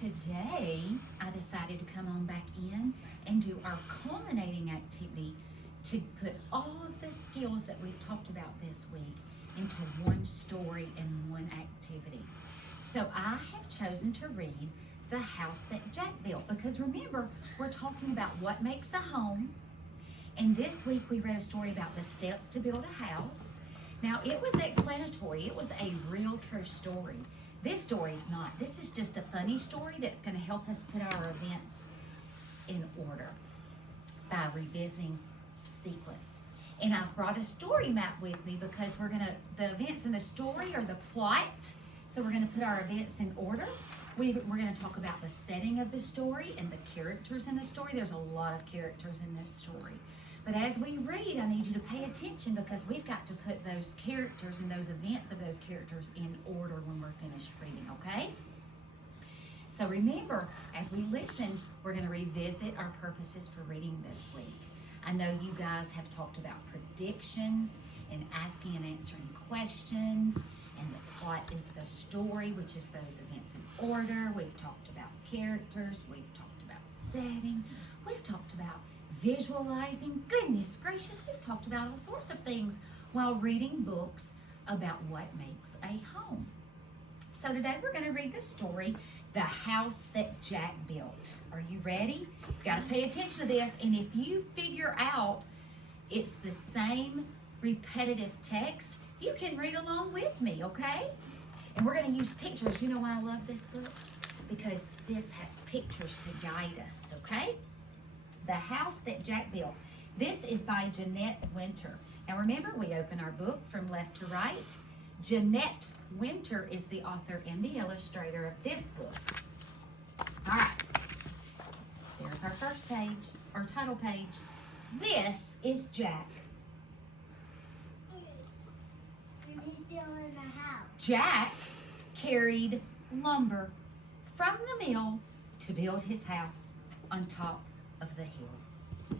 Today, I decided to come on back in and do our culminating activity to put all of the skills that we've talked about this week into one story and one activity. So I have chosen to read The House That Jack Built, because remember, we're talking about what makes a home. And this week we read a story about the steps to build a house. Now, it was explanatory. It was a real true story. This story is not. This is just a funny story that's going to help us put our events in order by revisiting sequence. And I've brought a story map with me because the events in the story are the plot. So we're going to put our events in order. We're going to talk about the setting of the story and the characters in the story. There's a lot of characters in this story. But as we read, I need you to pay attention because we've got to put those characters and those events of those characters in order when we're finished reading, okay? So remember, as we listen, we're going to revisit our purposes for reading this week. I know you guys have talked about predictions and asking and answering questions and the plot of the story, which is those events in order. We've talked about characters. We've talked about setting. We've talked about visualizing. Goodness gracious, we've talked about all sorts of things while reading books about what makes a home. So today we're going to read the story, The House That Jack Built. Are you ready? You've got to pay attention to this, and if you figure out it's the same repetitive text, you can read along with me, okay? And we're going to use pictures. You know why I love this book? Because this has pictures to guide us, okay? The House That Jack Built. This is by Jeanette Winter. Now remember, we open our book from left to right. Jeanette Winter is the author and the illustrator of this book. All right. There's our first page, our title page. This is Jack. Jack carried lumber from the mill to build his house on top of the hill.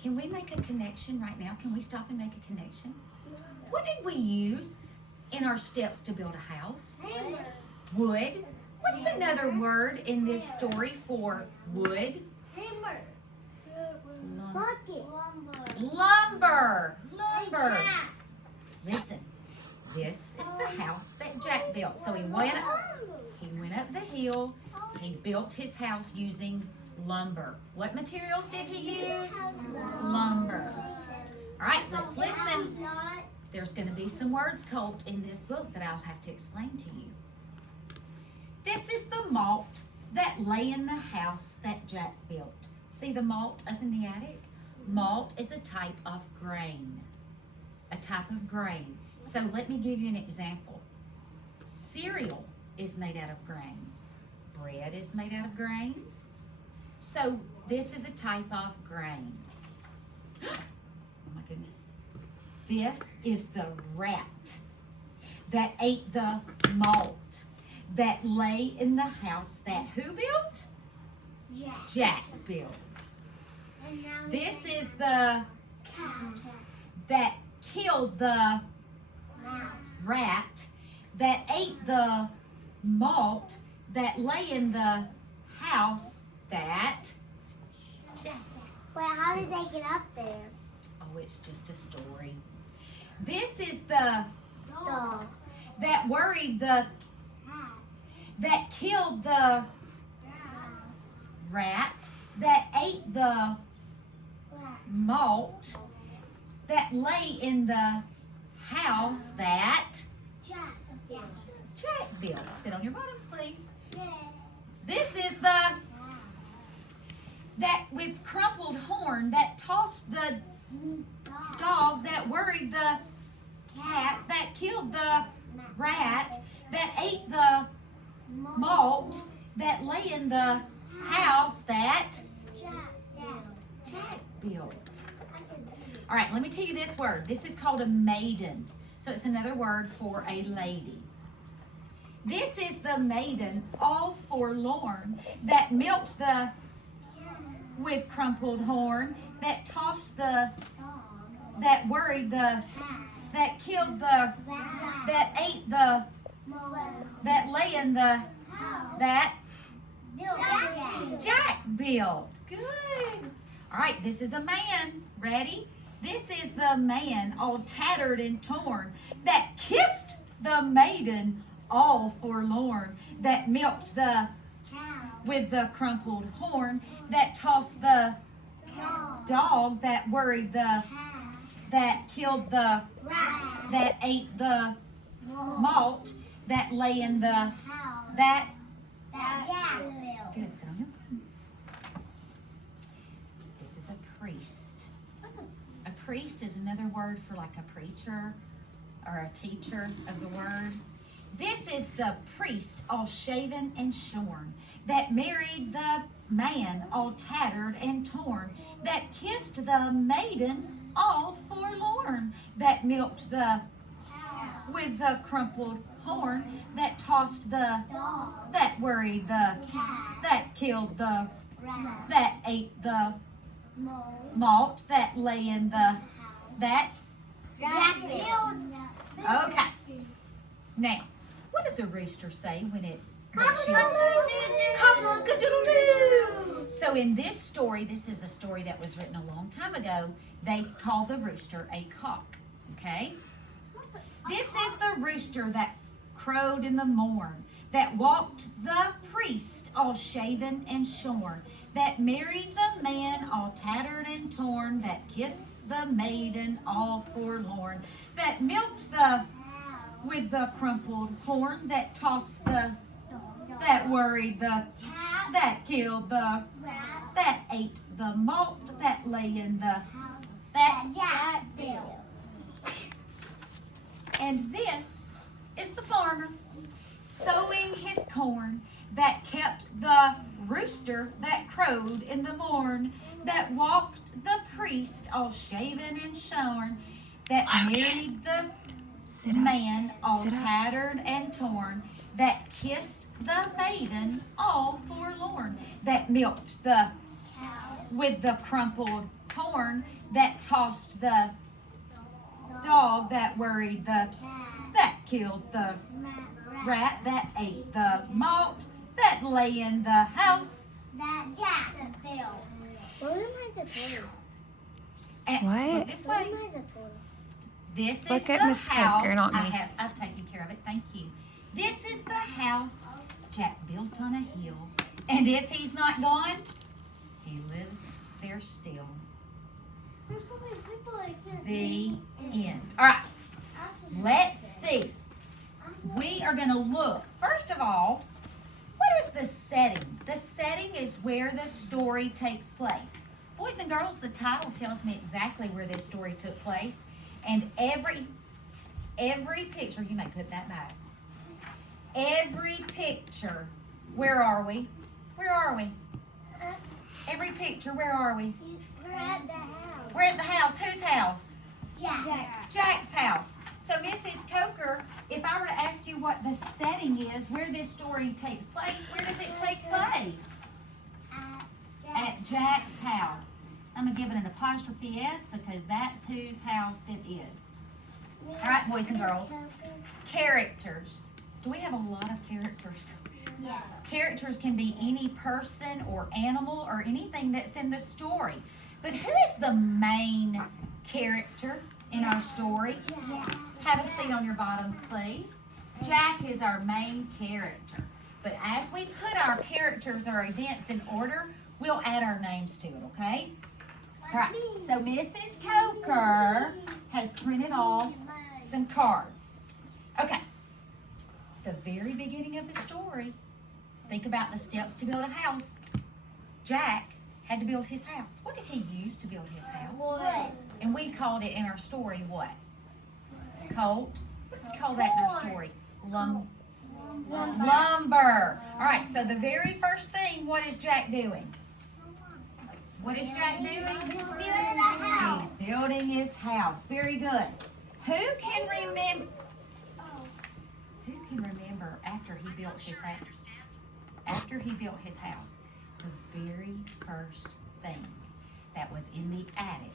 Can we make a connection right now? Can we stop and make a connection? What did we use in our steps to build a house? Wood. What's another word in this story for wood? Lumber. Lumber. Listen, this is the house that Jack built. So he went up the hill. He built his house using lumber. What materials did he use? Lumber. All right, let's listen. There's going to be some words called in this book that I'll have to explain to you. This is the malt that lay in the house that Jack built. See the malt up in the attic? Malt is a type of grain. A type of grain. So let me give you an example. Cereal is made out of grains. Bread is made out of grains. So this is a type of grain. Oh my goodness. This is the rat that ate the malt that lay in the house that who built? Jack built. This is the that killed the rat that ate the malt that lay in the house that Jack. Well, how did they get up there? Oh, it's just a story. This is the Dog. that worried the that killed the rat that ate the malt that lay in the house that Jack built. Sit on your bottoms, please. This is the that with crumpled horn that tossed the dog that worried the cat that killed the rat that ate the malt that lay in the house that Jack built. All right, let me tell you this word. This is called a maiden. So it's another word for a lady. This is the maiden, all forlorn, that milked the with crumpled horn, that tossed the, that worried the, that killed the, that ate the, that lay in the, that Jack built. Good. All right, this is a man. Ready? This is the man all tattered and torn that kissed the maiden all forlorn, that milked the with the crumpled horn, that tossed the dog, that worried the, that killed the, that ate the malt, that lay in the, that. Good, sit on your bum. This is a priest. A priest is another word for like a preacher or a teacher of the word. This is the priest all shaven and shorn, that married the man all tattered and torn, that kissed the maiden all forlorn, that milked the with the crumpled horn, that tossed the, that worried the, that killed the, that ate the malt, that lay in the, that. Okay. Now, what does a rooster say when it wakes you up? Cock-a-doodle-doo. So in this story, this is a story that was written a long time ago, they call the rooster a cock, okay? This is the rooster that crowed in the morn, that walked the priest all shaven and shorn, that married the man all tattered and torn, that kissed the maiden all forlorn, that milked the with the crumpled horn, that tossed the, that worried the, that killed the, that ate the malt, that lay in the, that Jack built. And this is the farmer sowing his corn, that kept the rooster that crowed in the morn, that walked the priest all shaven and shorn, that married the man all tattered and torn, that kissed the maiden all forlorn, that milked the with the crumpled horn, that tossed the dog, that worried the, that killed the rat, that ate the malt, that lay in the house, that Jack built. William has a toy. And What? look this way. William has a toy. This Look is at the Miss house. Coker, not me. I've taken care of it. Thank you. This is the house Jack built on a hill, and if he's not gone, he lives there still. There's so many people I can't The end. All right. Let's see. We are going to look. First of all, what is the setting? The setting is where the story takes place. Boys and girls, the title tells me exactly where this story took place. And every picture, you may put that back. Every picture, where are we? Where are we? Every picture, where are we? We're at the house. We're at the house. Whose house? Jack's. Jack's house. So, Mrs. Coker, if I were to ask you what the setting is, where this story takes place, where does it take place? At Jack's house. I'm going to give it an apostrophe S because that's whose house it is. All right, boys and girls. Characters. Do we have a lot of characters? Yes. Characters can be any person or animal or anything that's in the story. But who is the main character in our story? Have a seat on your bottoms, please. Jack is our main character. But as we put our characters or events in order, we'll add our names to it, okay? All right, so Mrs. Coker has printed off some cards. Okay, the very beginning of the story, think about the steps to build a house. Jack had to build his house. What did he use to build his house? Wood. And we called it in our story what? Colt. What did we call that in our story? Lumber. All right, so the very first thing, what is Jack doing? What is Jack doing? He's building his house. Very good. Who can remember? Who can remember after he built his house? After he built his house, the very first thing that was in the attic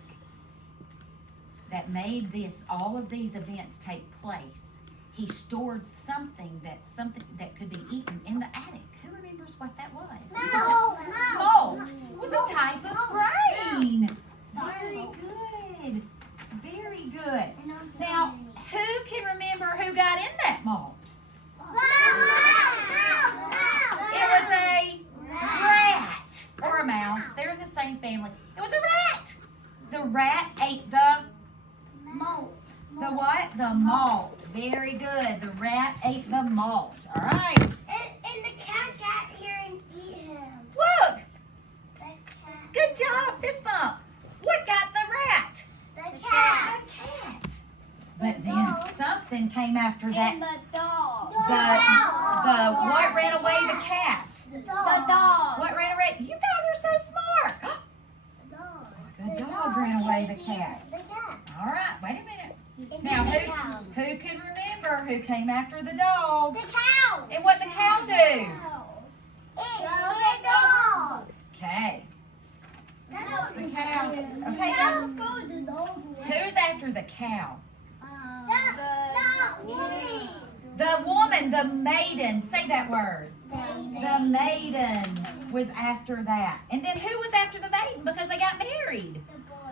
that made all of these events take place, he stored something that could be eaten in the attic. Who remembers remembers what that was? It was a malt. It was a type of grain. Very good. Very good. Now, who can remember who got in that malt? It was a rat or a mouse. They're in the same family. It was a rat. The rat ate the Malt. the what? The malt. Very good. The rat ate the malt. All right. And the cat got here and eat him. Look. The cat. Good job, fist bump. What got the rat? The cat. The cat. But then something came after that. And the dog. The what ran away? The cat. The dog. What ran away? You guys are so smart. The dog ran away. The cat. The cat. All right. Wait a minute. And Now, then the cow. who can remember who came after the dog? The cow. And what the cow do? It's the dog. Okay. That's the cow. Okay, who's after the cow? The woman. The woman, the maiden. Say that word. The maiden was after that. And then who was after the maiden? Because they got married.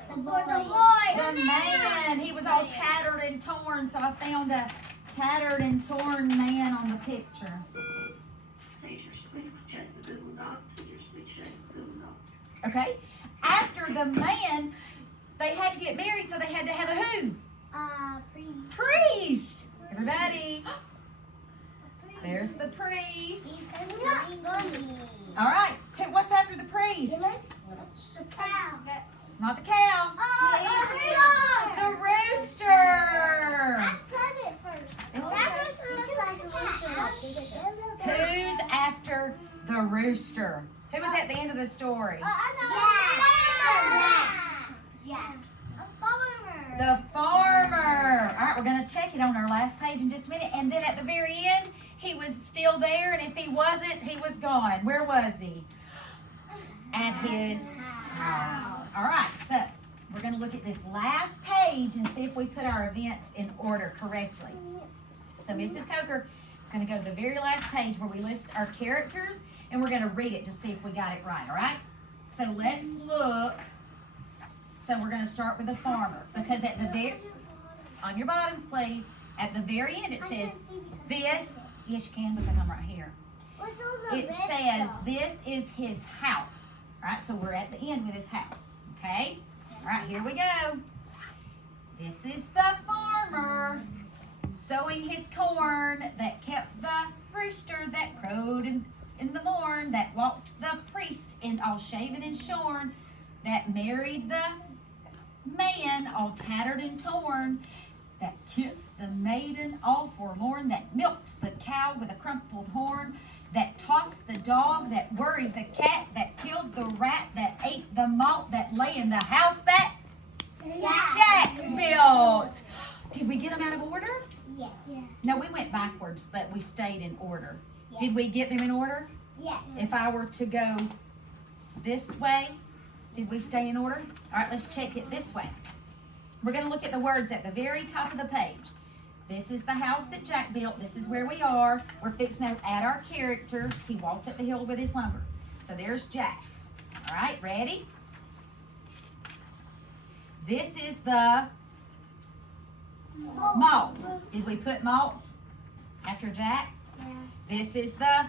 The boy. The man. He was all tattered and torn, so I found a tattered and torn man on the picture. Okay. After the man, they had to get married, so they had to have a who? Priest. Everybody. There's the priest. All right. Okay, what's after the priest? The cow. Not the cow. The rooster. I said it first. It's That was the Who's after the rooster? Who was at the end of the story? Yeah. A farmer. The farmer. All right, we're going to check it on our last page in just a minute. And then at the very end, he was still there. And if he wasn't, he was gone. Where was he? At his house. All right, so we're going to look at this last page and see if we put our events in order correctly. So Mrs. Coker is going to go to the very last page where we list our characters, and we're going to read it to see if we got it right, all right? So let's look. So we're going to start with the farmer, because at the very, on your bottoms, please, at the very end it says, this, yes you can because I'm right here. It says, this is his house. All right, so we're at the end with his house, okay? All right, here we go. This is the farmer sowing his corn that kept the rooster that crowed in the morn, that walked the priest in all shaven and shorn, that married the man all tattered and torn, that kissed the maiden all forlorn, that milked the cow with a crumpled horn, that tossed the dog, that worried the cat, that killed the rat, that ate the malt, that lay in the house that Jack built. Did we get them out of order? Yes. No, we went backwards, but we stayed in order. Did we get them in order? Yes. If I were to go this way, did we stay in order? All right, let's check it this way. We're going to look at the words at the very top of the page. This is the house that Jack built. This is where we are. We're fixing to add our characters. He walked up the hill with his lumber. So there's Jack. All right, ready? This is the malt. Did we put malt after Jack? This is the,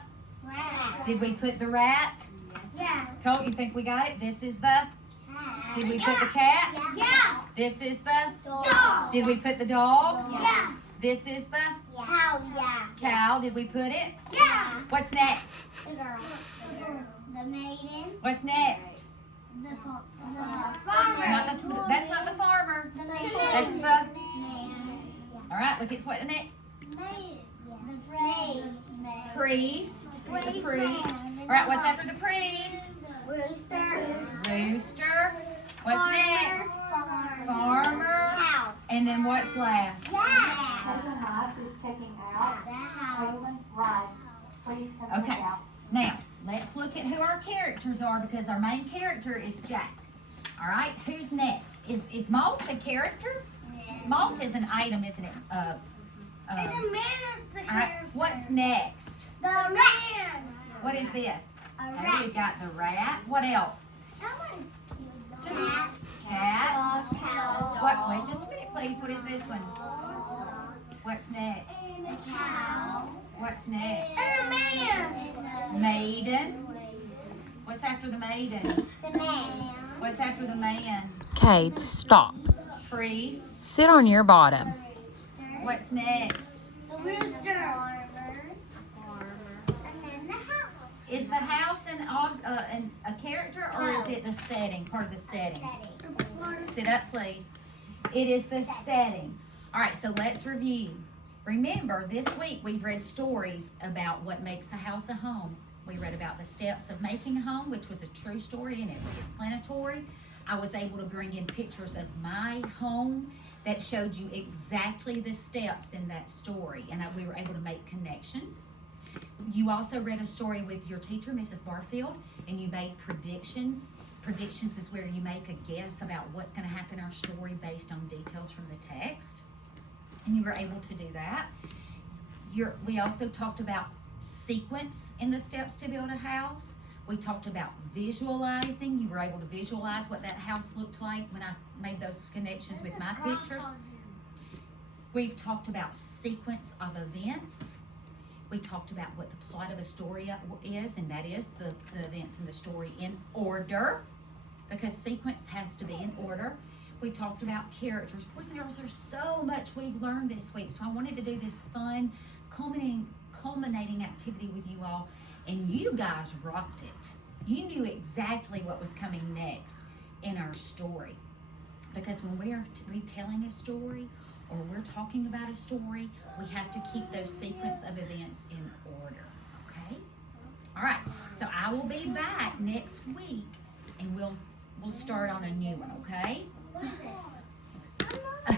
did we put the rat? Yeah. Colt, you think we got it? This is the, did we put the cat? Yeah. This is the, Dog. did we put the dog? Yeah. This is the Cow. Yeah. cow. Did we put it? Yeah. What's next? The girl. The maiden. What's next? The farmer. That's not the farmer. The maiden. That's the, Man. all right, look, it's what the next, Maiden. The priest. The priest. All right, what's after the priest? Rooster. Rooster. What's next? Farmer. House. And then what's last? Yeah. Okay, now let's look at who our characters are because our main character is Jack. All right, who's next? Is Malt a character? Malt is an item, isn't it? And the man is the All right, what's next? The man. What is this? A Okay, rat. we've got the rat. What else? That one's cute. Cat. Cat. Cow. What? Wait just a minute, please. What is this one? What's next? A cow. What's next? And the man. Maiden. What's after the maiden? The man. What's after the man? Okay, stop. Priest. Sit on your bottom. What's next? The rooster. And then the house. Is the house a character, or is it the setting, part of the setting? Sit up, please. It is the setting. All right, so let's review. Remember, this week we've read stories about what makes a house a home. We read about the steps of making a home, which was a true story and it was explanatory. I was able to bring in pictures of my home that showed you exactly the steps in that story, and we were able to make connections. You also read a story with your teacher, Mrs. Barfield, and you made predictions. Predictions is where you make a guess about what's going to happen in our story based on details from the text, and you were able to do that. We also talked about sequence in the steps to build a house. We talked about visualizing. You were able to visualize what that house looked like when I made those connections with my pictures. We've talked about sequence of events. We talked about what the plot of a story is, and that is the events in the story in order, because sequence has to be in order. We talked about characters. Boys and girls, there's so much we've learned this week, so I wanted to do this fun, culminating activity with you all, and you guys rocked it. You knew exactly what was coming next in our story, because when we're retelling a story or we're talking about a story, we have to keep those sequence of events in order, okay? All right, so I will be back next week, and we'll start on a new one, okay?